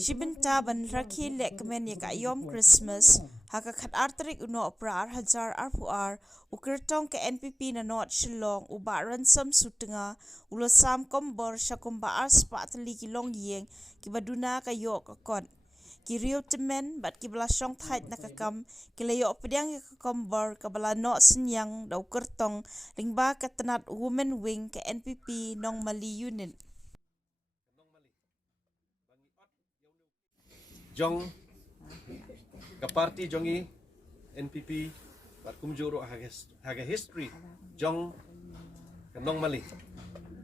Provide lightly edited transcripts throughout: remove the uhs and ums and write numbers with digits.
Jibinta ban rakhi lekmen ya ka yom Christmas haka khat artrik uno oprar hajar arpuar ukirtong ke NPP na not shillong uba ransom sutenga ulo sam kombor shakumba arspa atli kilong yeng kibaduna ka yo ka kon kiriyo temen bat kibla shong thait nakakam kilayo pediang ya ka kombor kabala no senyang dau kertong lingba katanat women wing ke NPP nong Mali unit Jong ka party jongi NPP bat kumjuro haga history jong kanong Mali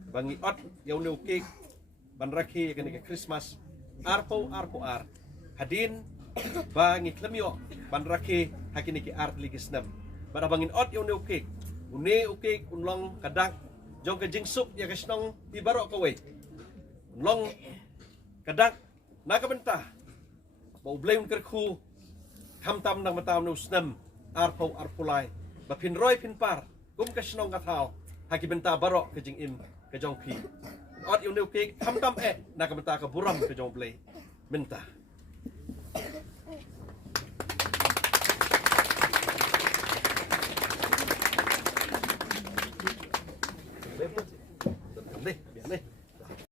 bangi ot yaw ne ukik ban rakhi kani ka Christmas arpo ar hadin bangi klamyo ban rakhi hakini ki art ligisnam bara bangin ot yaw ne ukik unlong kadak jong ka jingsuk ya kasnong ibaro kawe long kadak nakabenta bau blame kerku hamtam nang matam nu snam arpo arpulai ba pin roi pin par kum ka snong ka thao haki benta baro ka jing im ka jong pi ot yu nu ke hamtam nak benta ka buram ka jong play benta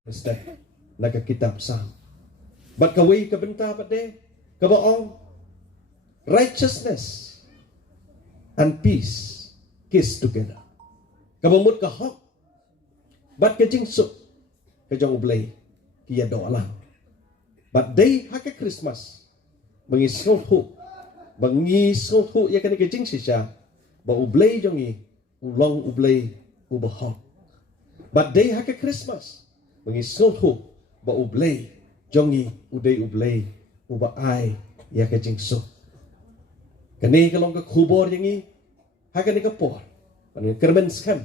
Mesti nak kitab sang bat kawi ka benta pade kabaong righteousness and peace kiss together kabamut ka hok bat ka jingsuk ka jong blay kiya do alang but day haka Christmas bangi sohu ya kan ka jingsi sha ba ublay jongi ulong ublay ubahok but day haka Christmas bangi sohu ba ublay jongi uday ublay uba ai ya ka jingsuk kani kalong ka khubor yangi hakani ka por pan kerben skam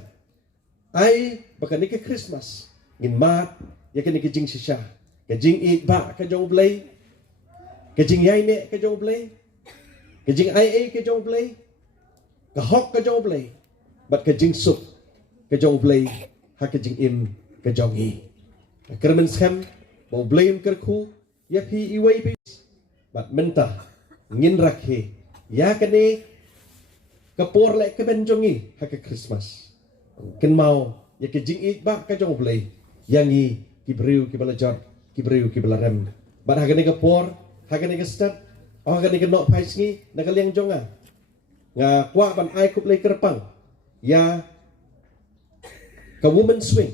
ai bakani ka Christmas ngin mat ya kani ka jing sisha ka jing i ba ka jong blay ka jing yai ne ka jong blay ka jing ai ka jong blay ka hok ka jong blay bat ka jing suk ka jong blay ha ka jing im ka jong i kerben skam bau blame kerku ya pi iway pi bat menta ngin rakhe ya kane kapor le ke benjongi ha ke Christmas ken mau ya ke jing it ba ka jong blay yangi ki briu ki balajot ki briu ki balarem bat ha kane kapor ha kane ke start ha kane ke nok pai sngi na ka liang jonga nga kwa ban ai kup le kerpang ya ka woman swing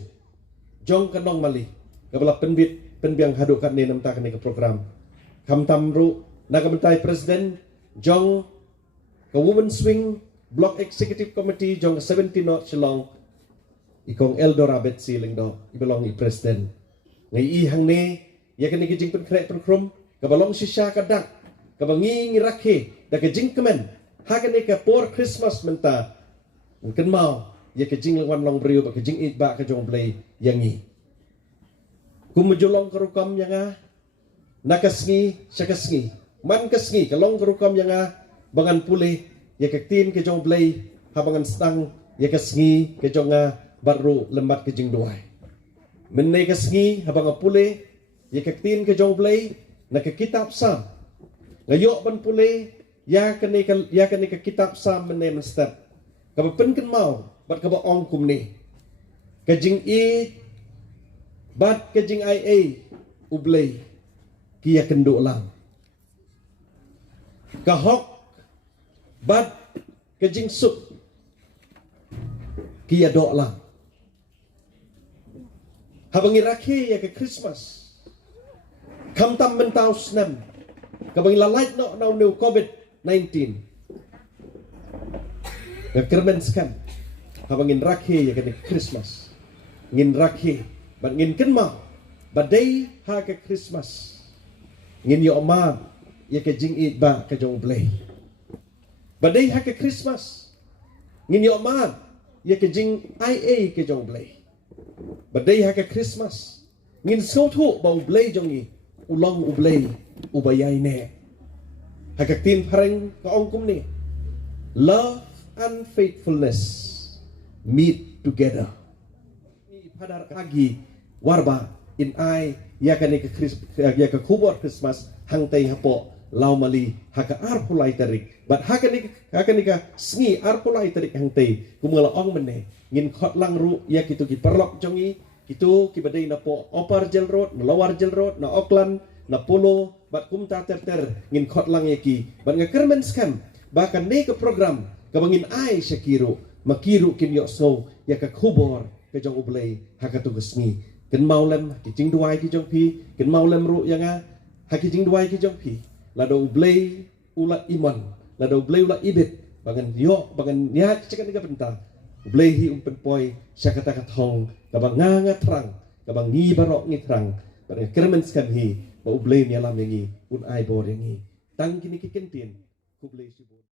jong kanong Mali ka bala penbiang haduk kat ni namta kani ke program kam tamru nagabentai presiden jong ka women swing block executive committee jong 70 not chelong ikong Eldora betsi lengdo ibelong i presiden ngai i hang ne ya kani ke jing pen krek pen krum ka balong shisha ka dak ka bangi ngirakhe da ke jing kemen ha kani ke por Christmas menta ken mau ya ke jing wan long briu ba ke jing it ba ka jong blay yangi kumujulong kerukam yanga nakasngi syakasngi man kasngi kalong kerukam yanga bangan pulih ya kaktin ke jong blay habangan stang ya kasngi ke jonga baru lembat ke jing duai menne kasngi habanga pulih ya kaktin ke jong blay nak ke kitab sam ngayok ban pulih ya kene ke kitab sam menne menstat ka pen ken mau bat ka ba ong kumni ke jing i bat kejing IA ublay kia kenduk lang kahok bat kejing sup kia dok lang habangi rakhi ya ke Christmas kam tam mentau snam kabangi lalait no nau new COVID-19 ke kermen skam habangin rakhi ya ke Christmas ngin rakhi bat ngin ken ma badai ha ke Christmas ngin yo ma ya ke jing it ba ke jong blay badai ha ke Christmas ngin yo ma ya ke jing IA ke jong blay badai ha ke Christmas ngin so thu ba blay jong i ulong ublay ubayai ne ha ke tin pareng ka ong kum ni love and faithfulness meet together padar agi warba in ai ya ka ni ka kubor Christmas hang tei hapo lau mali haka arpulai tarik but haka ni ka sngi arpulai tarik hang tei kumala ong mene ngin khot lang ru ya kitu ki perlok jongi kitu ki badai na po Upper Gel Road na Lower Gel Road na Auckland na Polo bat kumta ter ngin khot lang ya ki bat nga kermen skam bahkan ne ke program kabangin ai syakiro makiru kin yo so ya ka kubor ke jong ublei haka tu gesngi ken maulem ki jing duai ki jong pi ken maulem ru yang haki jing duai ki jong pi la do ublei ula iman la do ublei ula ibit bangan yo bangan nya cekan ga benta ublei hi umpen poi syakata kathong kabang nga terang kabang ngi barok ngi terang pada kermen skam hi ba ublei ni alam ngi un ai bor ngi tang kini ki kentin ublei